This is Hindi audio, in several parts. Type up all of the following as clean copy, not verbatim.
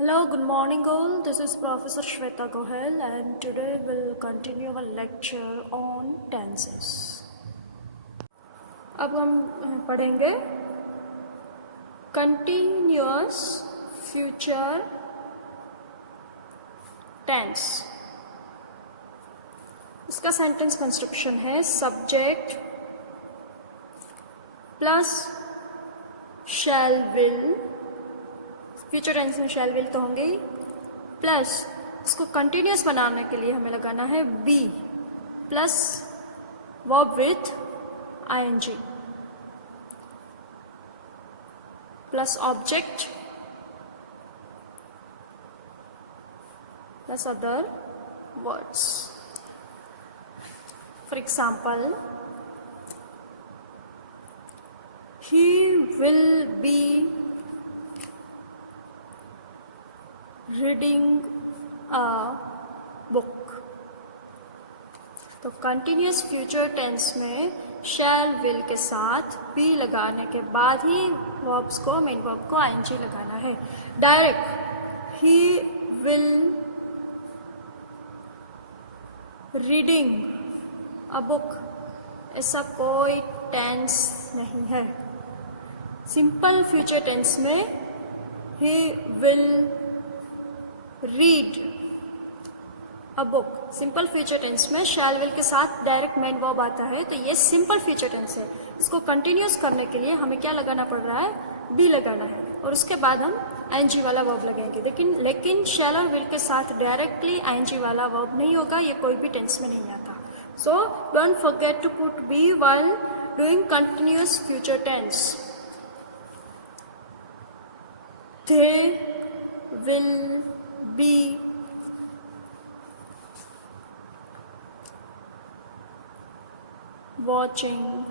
Hello, good morning all. This is Professor Shweta Gohel and today we'll continue our lecture on tenses. अब हम पढ़ेंगे continuous future tense. इसका सेंटेंस कंस्ट्रक्शन है subject plus shall will, future tense में शैल विल तो होंगे ही, प्लस इसको कंटिन्यूस बनाने के लिए हमें लगाना है be plus verb with ING plus object plus other words. For example, he will be reading a book. तो कंटिन्यूस फ्यूचर टेंस में शैल विल के साथ बी लगाने के बाद ही वर्ब्स को मेन वर्ब को आईएनजी लगाना है. Direct he will reading a book ऐसा कोई टेंस नहीं है. सिंपल फ्यूचर टेंस में he will read a book. Simple future tense में शैल विल के साथ डायरेक्ट मेन वर्ब आता है, तो ये सिंपल फ्यूचर टेंस है. इसको कंटिन्यूस करने के लिए हमें क्या लगाना पड़ रहा है, बी लगाना है, और उसके बाद हम आईएनजी वाला वर्ब लगाएंगे. लेकिन शैल और विल के साथ डायरेक्टली आईएनजी वाला वर्ब नहीं होगा, ये कोई भी टेंस में नहीं आता. So don't forget to put be while doing continuous future tense. They will be watching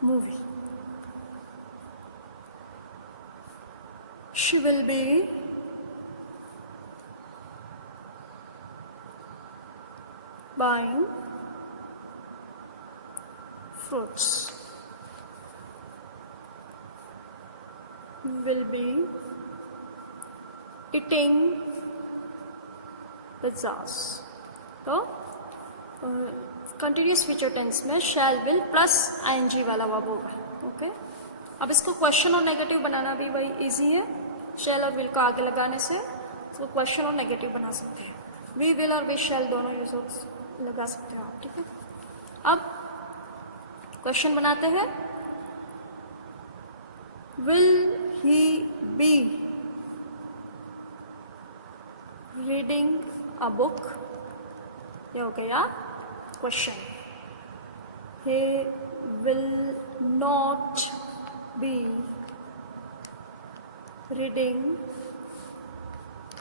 movie. She will be buying fruits. Will be eating pizzas. तो कंटिन्यूस फ्यूचर टेंस में शैल विल प्लस आईएनजी वाला वर्ब होगा. ओके, अब इसको क्वेश्चन और नेगेटिव बनाना भी वही इजी है. शैल और विल को आगे लगाने से इसको क्वेश्चन और नेगेटिव बना सकते हैं. वी विल और वी शैल दोनों यूज लगा सकते हो आप. ठीक है, अब क्वेश्चन बनाते हैं. Will he be reading a book. ये हो गया question. He will not be reading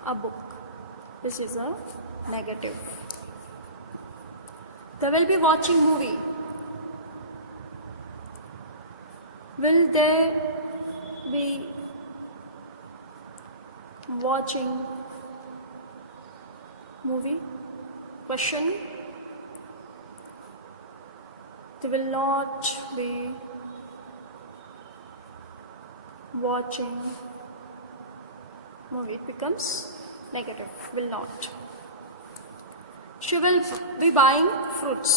a book. This is a negative. They will be watching movie. Will they be watching movie? Question. They will not be watching movie. It becomes negative. Will not. She will be buying fruits.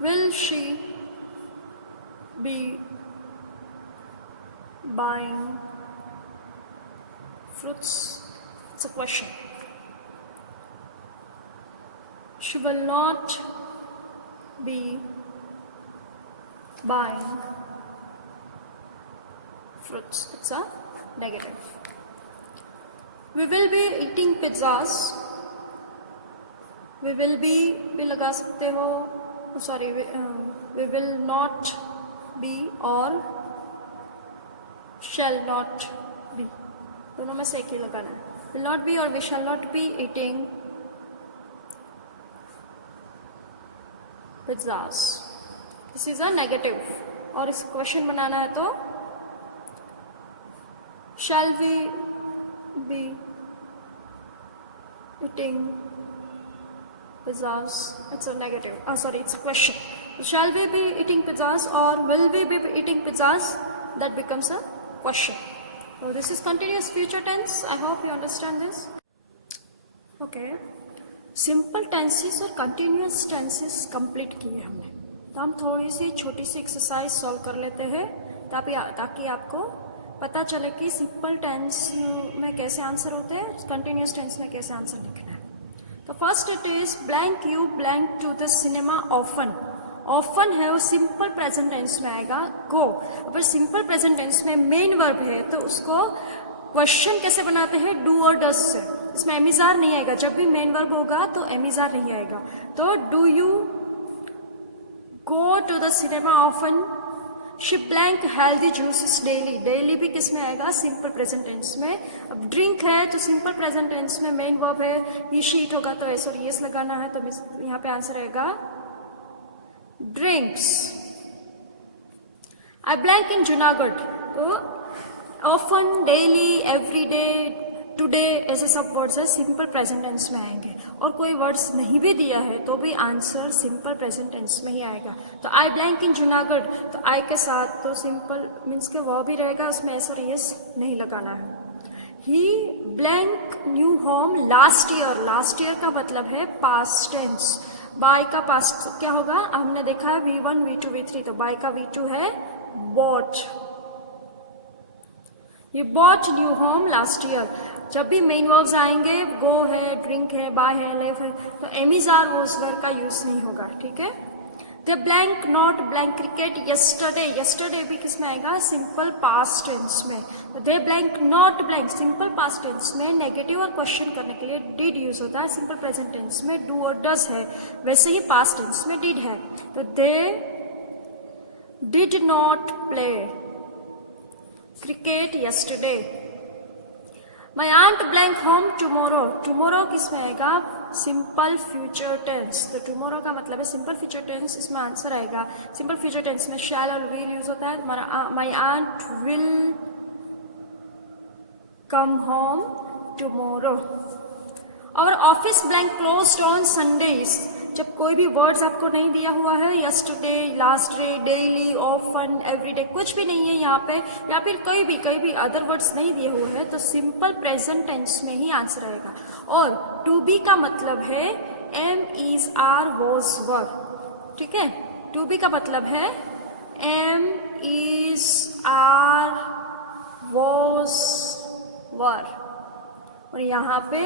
Will she be buying fruits? It's a question. She will not be buying fruits. It's a negative. We will be eating pizzas. We will be लगा सकते हो. Sorry, we will not be और shall not be, दोनों में से एक ही लगाना. Will not be और we shall not be eating pizzas. This is a negative. और इस क्वेश्चन बनाना है तो shall we be eating pizzas? It's a negative. Sorry, it's a question. Shall we be eating pizzas or will we be eating pizzas? That becomes a question. So this is continuous future tense. I hope you understand this. Okay. Simple tenses और कंटिन्यूस टेंसेस कंप्लीट किए हमने, तो हम थोड़ी सी छोटी सी एक्सरसाइज सॉल्व कर लेते हैं ताकि आपको पता चले कि सिंपल टेंस में कैसे आंसर होते हैं, कंटिन्यूस टेंस में कैसे आंसर लिखना है। तो first it is blank you blank to the cinema often. Often है वो सिंपल प्रेजेंट टेंस में आएगा गो। अगर सिंपल प्रेजेंट टेंस में मेन वर्ब है तो उसको क्वेश्चन कैसे बनाते हैं, डू और डज से। इसमें एमिजार नहीं आएगा, जब भी मेन वर्ब होगा तो एमिजार नहीं आएगा। तो do you go to the cinema often, she blank healthy juices daily. Daily भी किस में आएगा, सिंपल प्रेजेंट टेंस में। अब ड्रिंक है तो सिंपल प्रेजेंट टेंस में मेन वर्ब है, ही शी इट होगा तो एस और येस लगाना है, तो यहाँ पे आंसर आएगा drinks. I blank in Junagadh, तो ऑफन, डेली, एवरीडे, टुडे ऐसे सब वर्ड्स है सिंपल प्रेजेंट टेंस में आएंगे। और कोई वर्ड्स नहीं भी दिया है तो भी आंसर सिंपल प्रेजेंट टेंस में ही आएगा। तो आई ब्लैंक इन जूनागढ़, तो आई के साथ तो सिंपल मीन्स के वर्ब भी रहेगा, उसमें एस और यस नहीं लगाना है। He blank new home last year. Last year का मतलब है पास्ट टेंस। बाय का पास्ट क्या होगा, हमने देखा है V1, V2, V3, तो बाय का V2 है bot. You bought new home last year। जब भी मेन वर्ब्स आएंगे, गो है, ड्रिंक है, बाय है, लिव है, तो एमिजार वोज वर्ब का यूज नहीं होगा, ठीक है। They blank not blank cricket yesterday. Yesterday भी किस में आएगा, सिंपल पास्ट टेंस में। तो they blank not blank simple past tense में नेगेटिव और क्वेश्चन करने के लिए डिड यूज होता है। सिंपल प्रेजेंट टेंस में डू और डज है, वैसे ही पास्ट टेंस में डिड है। तो they did not play cricket yesterday. My aunt blank home tomorrow. Tomorrow किस में आएगा, सिंपल फ्यूचर टेंस। तो टुमोरो का मतलब है सिंपल फ्यूचर टेंस, इसमें आंसर आएगा सिंपल फ्यूचर टेंस में शैल और विल यूज होता है। My aunt will come home tomorrow. और office blank closed on Sundays. जब कोई भी वर्ड्स आपको नहीं दिया हुआ है, yesterday, last day, daily, often, everyday, कुछ भी नहीं है यहाँ पे, या फिर कोई भी अदर वर्ड्स नहीं दिए हुए हैं, तो सिंपल प्रेजेंट टेंस में ही आंसर आएगा। और टू बी का मतलब है am is are was were, ठीक है। टू बी का मतलब है am is are was were. और यहाँ पे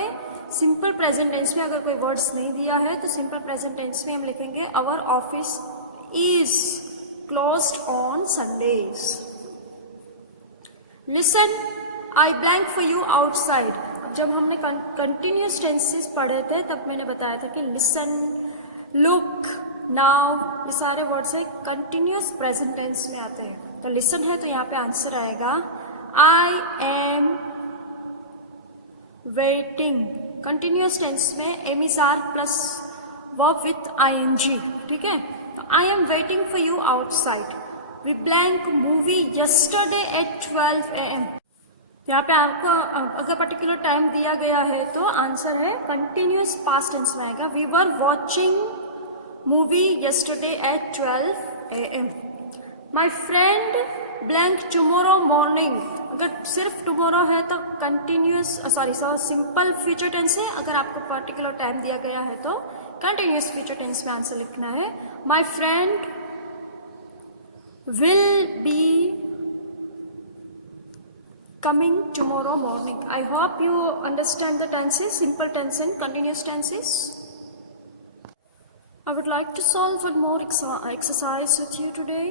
सिंपल प्रेजेंट टेंस में अगर कोई वर्ड्स नहीं दिया है तो सिंपल प्रेजेंट टेंस में हम लिखेंगे our office is closed on Sundays. Listen I blank for you outside. अब जब हमने कंटिन्यूस टेंसेस पढ़े थे तब मैंने बताया था कि लिसन, लुक, नाउ, ये सारे वर्ड्स है कंटिन्यूस प्रेजेंट टेंस में आते हैं। तो लिसन है तो यहाँ पे आंसर आएगा I am waiting. Continuous tense में am is are plus verb with ING, ठीक है। तो I am waiting for you outside. We blank movie yesterday at 12 AM। यहाँ पे आपको अगर पर्टिकुलर टाइम दिया गया है तो आंसर है कंटिन्यूस पास्ट टेंस में आएगा। We were watching movie yesterday at 12 AM। My friend blank tomorrow morning. अगर सिर्फ टुमारो है तो कंटिन्यूस सिंपल फ्यूचर टेंस है। अगर आपको पर्टिकुलर टाइम दिया गया है तो कंटिन्यूस फ्यूचर टेंस में आंसर लिखना है। My friend will be coming tomorrow morning. I hope you understand the tenses, simple tense and continuous tenses. I would like to solve one more exercise with you today.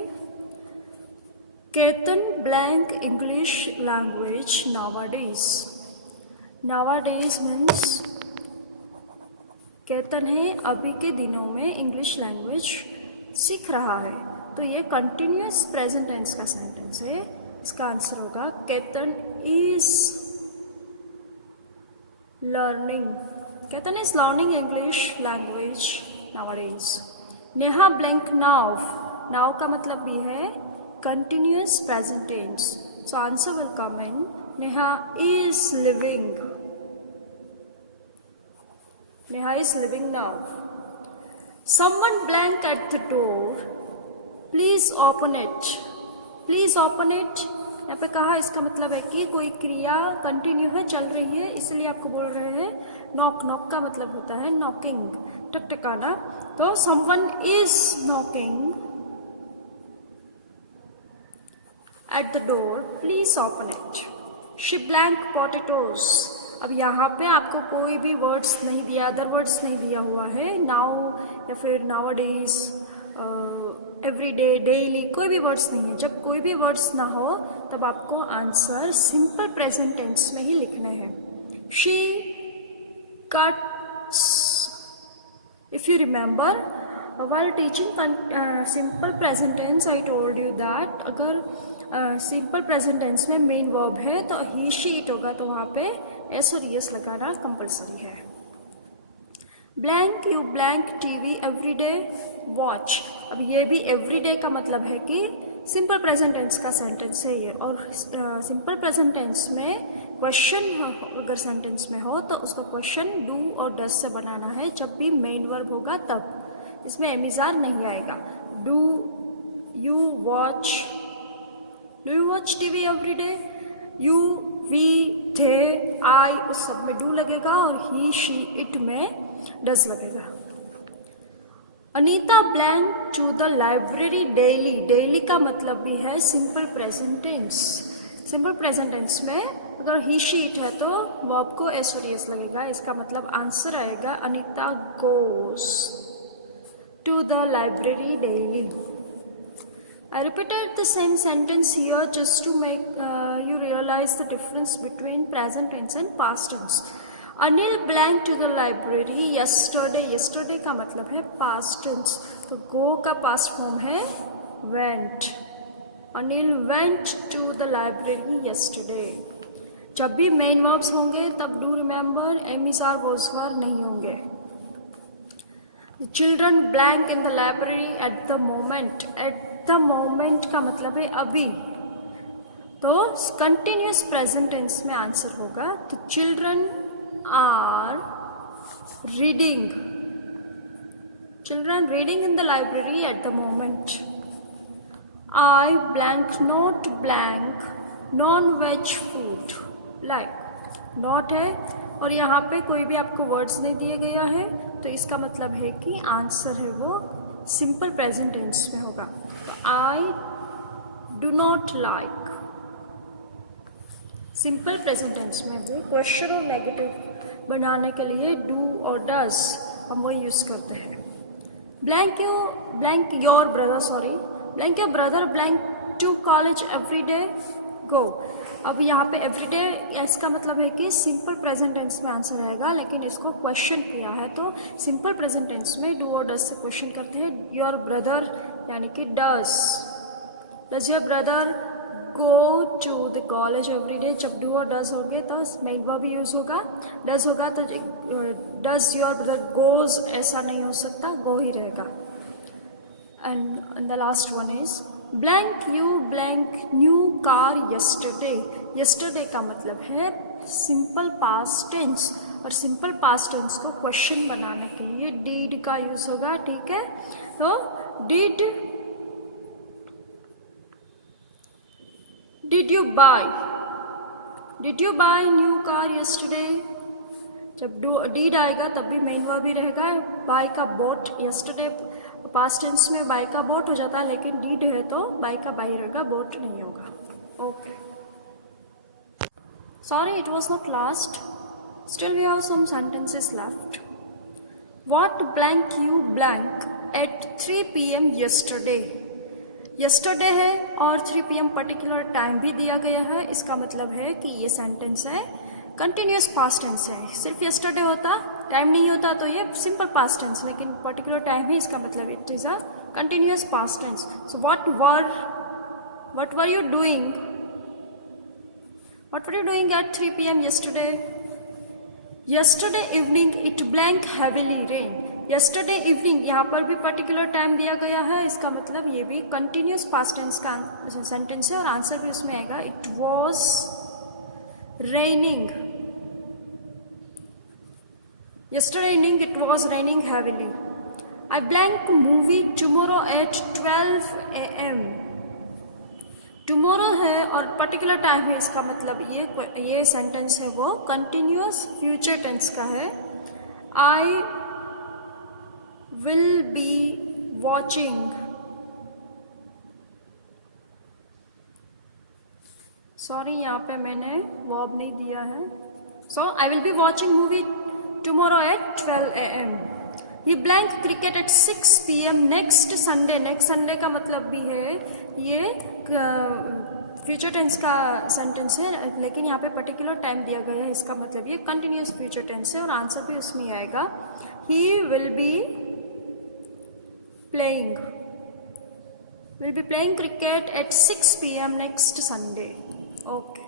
Ketan blank English language nowadays. Nowadays means Ketan है अभी के दिनों में इंग्लिश लैंग्वेज सीख रहा है। तो ये कंटिन्यूस प्रेजेंट टेंस का सेंटेंस है। इसका आंसर होगा Ketan is learning. Ketan is learning English language nowadays. Neha blank now. Now का मतलब भी है continuous present tense. So answer will come in Neha is living. Neha is living now. Someone blank at the door. Please open it. Please open it. यहाँ पे कहा, इसका मतलब है कि कोई क्रिया कंटिन्यू है, चल रही है, इसलिए आपको बोल रहे हैं नॉक। नॉक का मतलब होता है नॉकिंग, टकटकाना। तो someone is knocking at the door, please open it. She blank potatoes. अब यहाँ पे आपको कोई भी वर्ड्स नहीं दिया, अदर वर्ड्स नहीं दिया हुआ है, नाउ या फिर नाउअडेज, एवरी डे, डेली, कोई भी वर्ड्स नहीं है। जब कोई भी वर्ड्स ना हो तब आपको आंसर सिंपल प्रेजेंट टेंस में ही लिखना है। She cuts. If you remember while teaching simple present tense I told you that अगर सिंपल प्रेजेंट टेंस में मेन वर्ब है तो ही शी इट होगा, तो वहाँ पे एस और यस लगाना कंपलसरी है। Blank you blank TV every day watch. अब ये भी एवरी डे का मतलब है कि सिंपल प्रेजेंट टेंस का सेंटेंस है ये, और सिंपल प्रेजेंट टेंस में क्वेश्चन अगर सेंटेंस में हो तो उसको क्वेश्चन डू और डस से बनाना है। जब भी मेन वर्ब होगा तब, इसमें एमिजार नहीं आएगा। Do you watch TV every day, you, we, they, I, उस सब में डू लगेगा और ही, शी, इट में डज लगेगा। Anita blank to the library daily. Daily का मतलब भी है simple present tense. Simple present tense में अगर ही, शी, इट है तो वर्ब को एस और एस लगेगा। इसका मतलब आंसर आएगा Anita goes to the library daily. I repeated the same sentence here just to make you realize the difference between present tense and past tense. Anil blank to the library yesterday. Yesterday का मतलब है past tense, तो go का past form है went. Anil went to the library yesterday. जब भी main verbs होंगे तब do remember am is are was were नहीं होंगे। The children blank in the library at the moment. At the moment का मतलब है अभी, तो कंटिन्यूस प्रेजेंट टेंस में आंसर होगा। तो children are reading in the library at the moment. I blank not blank non veg food. Like not है और यहाँ पे कोई भी आपको वर्ड्स नहीं दिए गया है, तो इसका मतलब है कि आंसर है वो सिंपल प्रेजेंट टेंस में होगा। तो I do not like, simple present tense में भी क्वेश्चन और नेगेटिव बनाने के लिए डू और डज हम वो यूज करते हैं। Blank your brother blank to college every day go. अब यहाँ पे एवरीडे इसका मतलब है कि सिंपल प्रेजेंट टेंस में आंसर आएगा, लेकिन इसको क्वेश्चन किया है तो सिंपल प्रेजेंट टेंस में डू और डज से क्वेश्चन करते हैं। योर ब्रदर यानी कि does your brother go to the college every day. जब डू और डज हो गए तो मेन वर्ब भी यूज होगा। डज होगा तो डज योर ब्रदर गोज ऐसा नहीं हो सकता, गो ही रहेगा। And the last one is blank you blank new car yesterday. Yesterday का मतलब है सिंपल पास्ट टेंस, और सिंपल पास्ट टेंस को क्वेश्चन बनाने के लिए डीड का यूज होगा। ठीक है, तो did you buy new car yesterday. जब डीड आएगा तब भी मेन वर्ब भी रहेगा। बाय का बोट, यस्टरडे पास्ट टेंस में बाय का बोट हो जाता है, लेकिन डीड है तो बाय का बाय रहेगा, बोट नहीं होगा। Okay, sorry it was not last, still we have some sentences left. What blank you blank at 3 PM yesterday. Yesterday है और 3 PM पर्टिकुलर टाइम भी दिया गया है। इसका मतलब है कि ये सेंटेंस है कंटिन्यूस पास्ट टेंस है। सिर्फ यस्टरडे होता, टाइम नहीं होता तो ये सिंपल पास्ट टेंस, लेकिन पर्टिकुलर टाइम है, इसका मतलब it is a continuous past tense. So what were you doing at 3 PM yesterday? Yesterday evening it blank heavily rain. Yesterday evening यहाँ पर भी पर्टिकुलर टाइम दिया गया है, इसका मतलब ये भी कंटिन्यूस पास्ट टेंस का सेंटेंस है और आंसर भी उसमें आएगा। It was raining. Yesterday evening it was raining heavily. I blank movie tomorrow at 12 AM. Tomorrow है और पर्टिकुलर टाइम है, इसका मतलब ये सेंटेंस है वो कंटिन्यूअस फ्यूचर टेंस का है। I will be watching, sorry यहाँ पे मैंने वर्ब नहीं दिया है। So I will be watching movie tomorrow at 12 AM। ये blank cricket at 6 PM next Sunday. Next Sunday का मतलब भी है ये फ्यूचर टेंस का सेंटेंस है, लेकिन यहाँ पे पर्टिकुलर टाइम दिया गया है, इसका मतलब ये कंटिन्यूस फ्यूचर टेंस है और आंसर भी उसमें ही आएगा। He will be playing cricket at 6 PM next Sunday. Okay.